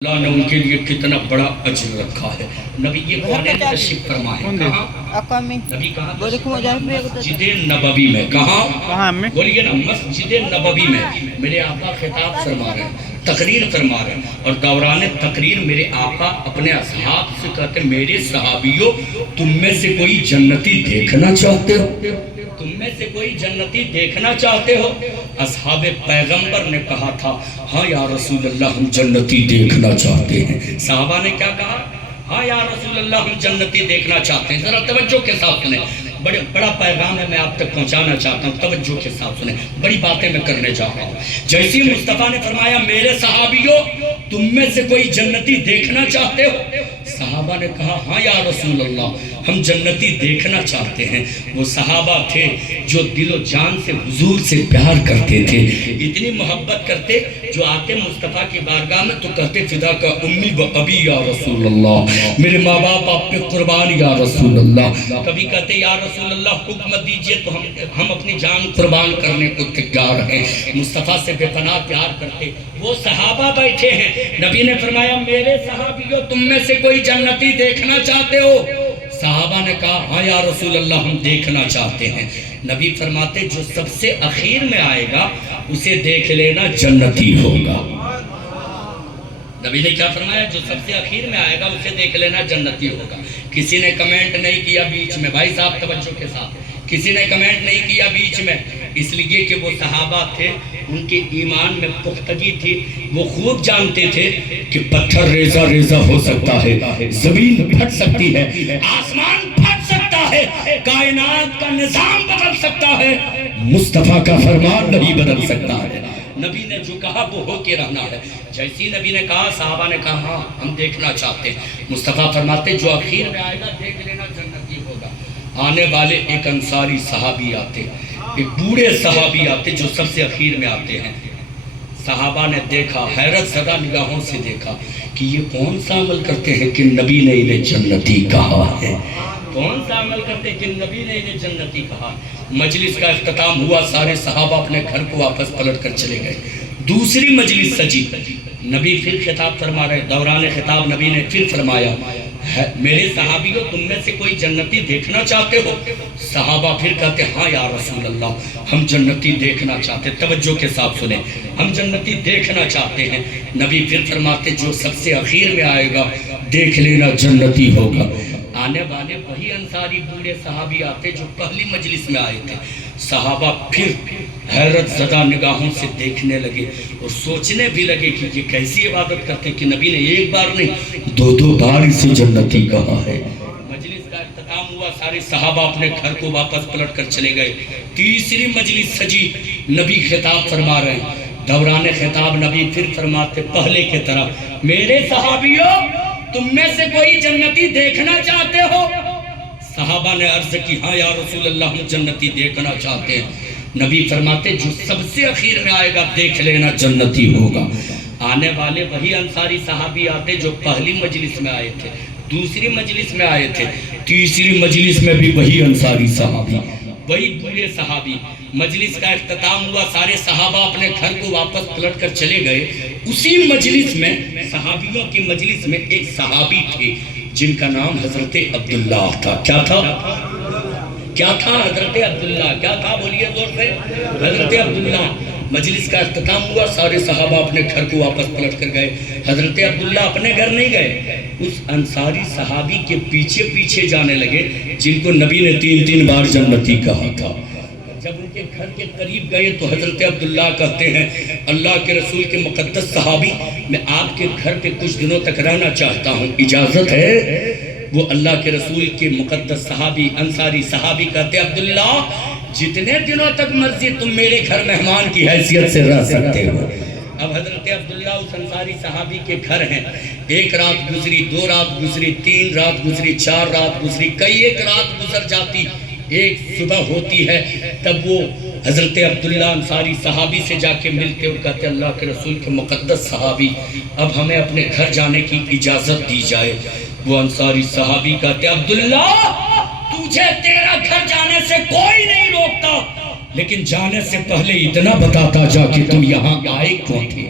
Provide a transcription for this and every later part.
اللہ نے ان کے لیے کتنا بڑا اجر رکھا ہے۔ نبی یہ کون ہے تشریف فرما ہے کہاں؟ نبی کہاں مسجد نبوی میں، کہاں بولیے نا، مسجد نبوی میں میرے آقا خطاب فرما رہے ہیں، تقریر فرما رہے ہیں، اور دوران تقریر میرے آقا اپنے اصحاب سے کہتے ہیں میرے صحابیوں تم میں سے کوئی جنتی دیکھنا چاہتے ہو؟ تم میں سے کوئی جنتی دیکھنا چاہتے ہو؟ اصحاب پیغمبر نے کہا تھا ہاں یا رسول اللہ ہم جنتی دیکھنا چاہتے ہیں۔ صحابہ نے کیا کہا؟ ہاں یا رسول اللہ ہم جنتی دیکھنا چاہتے ہیں۔ ذرا توجہ کے ساتھ سنیں، بڑا پیغام ہے میں آپ تک پہنچانا چاہتا ہوں، توجہ کے ساتھ سنیں، بڑی باتیں میں کرنے جا رہا ہوں۔ جیسی مصطفیٰ نے فرمایا میرے صحابیوں تم میں سے کوئی جنتی دیکھنا چاہتے ہو؟ صحابہ نے کہا ہاں یا رسول اللہ ہم جنتی دیکھنا چاہتے ہیں۔ وہ صحابہ تھے جو دل و جان سے حضور سے پیار کرتے تھے، اتنی محبت کرتے جو آتے مصطفیٰ کی بارگاہ میں تو کہتے فدا کا امی و ابی یا رسول اللہ، میرے ماں باپ آپ پہ قربان یا رسول اللہ۔ کبھی کہتے یا رسول اللہ حکم دیجئے تو ہم اپنی جان قربان کرنے کو تیار ہیں۔ مصطفیٰ سے بے پناہ پیار کرتے۔ وہ صحابہ بیٹھے ہیں، نبی نے فرمایا میرے صحابیوں تم میں سے کوئی جنتی دیکھنا چاہتے ہو؟ صحابہ نے کہا ہاں یا رسول اللہ ہم دیکھنا چاہتے ہیں۔ نبی فرماتے جو سب سے اخیر میں آئے گا اسے دیکھ لینا جنتی ہوگا۔ نبی نے کیا فرمایا؟ جو سب سے اخیر میں آئے گا اسے دیکھ لینا جنتی ہوگا۔ کسی نے کمنٹ نہیں کیا بیچ میں، بھائی صاحب توجہ کے ساتھ، کسی نے کمنٹ نہیں کیا بیچ میں، اس لیے کہ وہ صحابہ تھے، ان کے ایمان میں پختگی تھی، وہ خوب جانتے تھے کہ پتھر ریزہ ریزہ ہو سکتا ہے، زمین پھٹ سکتی ہے، آسمان پھٹ سکتا ہے، کائنات کا نظام بدل سکتا ہے، مصطفیٰ کا فرمان نہیں بدل سکتا ہے۔ نبی نے جو کہا وہ ہو کے رہنا ہے۔ جیسی نبی نے کہا صحابہ نے کہا ہاں ہم دیکھنا چاہتے ہیں۔ مصطفیٰ فرماتے جو اخیر میں آئے گا دیکھ لینا جنتی ہوگا۔ آنے والے ایک انصاری صحابی آتے، ایک بوڑھے صحابی آتے جو سب سے اخیر میں آتے ہیں۔ صحابہ نے دیکھا، حیرت زدہ نگاہوں سے دیکھا کہ یہ کون سا عمل کرتے ہیں کہ نبی نے انہیں جنتی کہا ہے، کون سا عمل کرتے کہ نبی نے انہیں جنتی کہا۔ مجلس کا اختتام ہوا، سارے صحابہ اپنے گھر کو واپس پلٹ کر چلے گئے۔ دوسری مجلس سجی، نبی پھر خطاب فرما رہے، دوران خطاب نبی نے پھر فرمایا میرے صحابیوں تم میں سے کوئی جنتی دیکھنا چاہتے ہو؟ صحابہ پھر کہتے ہاں یا رسول اللہ ہم جنتی دیکھنا چاہتے۔ توجہ کے ساتھ سنیں، ہم جنتی دیکھنا چاہتے ہیں۔ نبی پھر فرماتے جو سب سے اخیر میں آئے گا دیکھ لینا جنتی ہوگا۔ آنے والے وہی انصاری بوڑھے صحابی آتے جو پہلی مجلس میں آئے تھے۔ صحابہ پھر حیرت زدہ نگاہوں سے دیکھنے لگے اور سوچنے بھی لگے کہ یہ کیسی عبادت کرتے کہ نبی نے ایک بار نہیں دو بار اسے جنتی کہا ہے۔ مجلس کا اختتام ہوا، سارے صحابہ اپنے گھر کو واپس پلٹ کر چلے گئے۔ تیسری مجلس سجی، نبی خطاب فرما رہے ہیں، دوران خطاب نبی پھر فرماتے پہلے کی طرح میرے صحابیوں تم میں سے کوئی جنتی دیکھنا چاہتے ہو؟ صحابہ نے عرض کی ہاں یا رسول اللہ ہم جنتی دیکھنا چاہتے ہیں۔ نبی فرماتے جو سب سے اخیر میں آئے گا دیکھ لینا جنتی ہوگا۔ آنے والے وہی انصاری صحابی آتے جو پہلی مجلس میں آئے تھے، دوسری مجلس میں آئے تھے، تیسری مجلس میں بھی وہی انصاری صحابی، وہی بوڑھے صحابی۔ مجلس کا اختتام ہوا، سارے صحابہ اپنے گھر کو واپس پلٹ کر چلے گئے۔ اسی مجلس میں، صحابیوں کی مجلس میں ایک صحابی تھے جن کا نام حضرت عبداللہ تھا۔ کیا تھا؟ کیا تھا؟ حضرت عبداللہ۔ کیا تھا؟ بولیے زور سے، حضرت عبداللہ۔ مجلس کا اختتام ہوا، سارے صحابہ اپنے گھر کو واپس پلٹ کر گئے۔ حضرت عبداللہ اپنے گھر نہیں گئے، اس انصاری صحابی کے پیچھے پیچھے جانے لگے جن کو نبی نے تین بار جنتی کہا تھا۔ جب ان کے گھر کے قریب گئے تو حضرت عبداللہ کہتے ہیں اللہ کے رسول کے مقدس صحابی میں آپ کے گھر پہ کچھ دنوں تک رہنا چاہتا ہوں، اجازت ہے؟ وہ اللہ کے رسول کے مقدس صحابی انصاری صحابی کہتے عبداللہ جتنے دنوں تک مرضی تم میرے گھر مہمان کی حیثیت سے رہ سکتے ہو۔ اب حضرت عبداللہ اس انصاری صحابی کے گھر ہیں، ایک رات گزری، دو رات گزری، تین رات گزری، چار رات گزری، کئی ایک رات گزر جاتی، ایک صبح ہوتی ہے، تب وہ حضرت عبداللہ انصاری صحابی سے جا کے ملتے اور کہتے اللہ کے رسول کے مقدس صحابی اب ہمیں اپنے گھر جانے کی اجازت دی جائے۔ وہ انصاری صحابی کہتے عبداللہ تجھے تیرا گھر جانے سے کوئی نہیں روکتا، لیکن جانے سے پہلے اتنا بتاتا جا کہ تم یہاں آئے کیوں تھے۔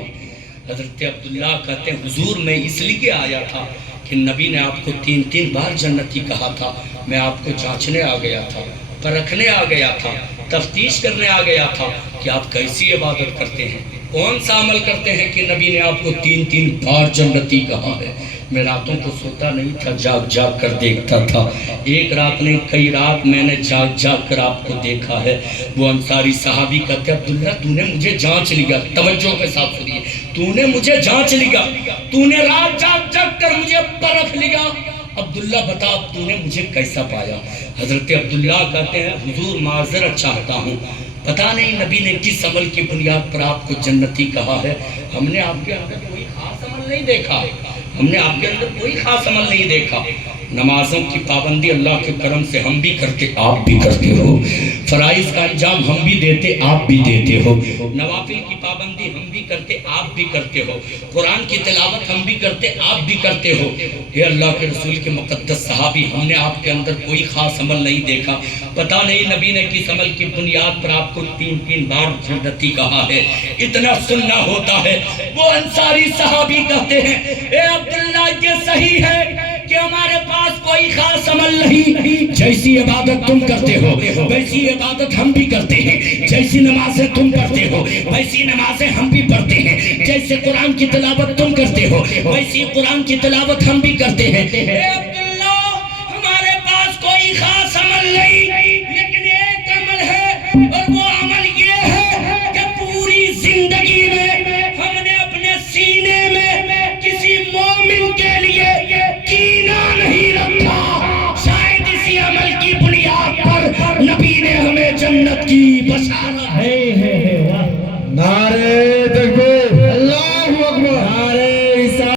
حضرت عبداللہ کہتے ہیں حضور میں اس لیے آیا تھا کہ نبی نے آپ کو 3 بار جنتی کہا تھا، میں آپ کو جانچنے آ گیا تھا، پرکھنے آ گیا تھا، تفتیش کرنے آ گیا تھا کہ آپ کیسی عبادت کرتے ہیں، کون سا عمل کرتے ہیں کہ نبی نے آپ کو 3 بار جنتی کہا ہے۔ میں راتوں کو سوتا نہیں تھا، جاگ جاگ کر دیکھتا تھا، ایک رات نہیں کئی رات میں نے جاگ جاگ کر آپ کو دیکھا ہے۔ وہ انصاری صحابی کہتے ہیں عبداللہ تو نے مجھے جانچ لیا، توجہ کے ساتھ سنیے، تو نے مجھے جانچ لیا، تو نے رات جاگ جاگ کر مجھے پرکھ لیا، عبداللہ بتا اب تو نے مجھے کیسا پایا؟ حضرت عبداللہ کہتے ہیں حضور معذرت چاہتا ہوں، پتہ نہیں نبی نے کس عمل کی بنیاد پر آپ کو جنتی کہا ہے، ہم نے آپ کے اندر کوئی خاص عمل نہیں دیکھا، ہم نے آپ کے اندر کوئی خاص عمل نہیں دیکھا۔ نمازوں کی پابندی اللہ کے کرم سے ہم بھی کرتے، آپ بھی کرتے ہو، فرائض کا انجام ہم بھی دیتے، آپ بھی دیتے ہو، نوافل کی پابندی ہم بھی کرتے، آپ بھی کرتے ہو، قرآن کی تلاوت ہم بھی کرتے، آپ بھی کرتے ہو۔ اے اللہ کے رسول کے مقدس صحابی، ہم نے آپ کے اندر کوئی خاص عمل نہیں دیکھا، پتہ نہیں نبی نے کس عمل کی بنیاد پر آپ کو 3 بار جنتی کہا ہے، اتنا سننا ہوتا ہے۔ وہ انصاری صحابی کہتے ہیں اے عبداللہ یہ صحیح ہے کہ ہمارے پاس کوئی خاص عمل نہیں، جیسی عبادت تم کرتے ہو ویسی عبادت ہم بھی کرتے ہیں، جیسی نمازیں تم پڑھتے ہو ویسی نمازیں ہم بھی پڑھتے ہیں، جیسے قرآن کی تلاوت تم کرتے ہو ویسی قرآن کی تلاوت ہم بھی کرتے ہیں۔ اے عبداللہ ہمارے پاس کوئی خاص عمل نہیں،